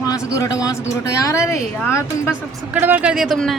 वहां से दूर हटो, वहां से दूर हटो यार। अरे यार तुम बस गड़बड़ कर दिया तुमने।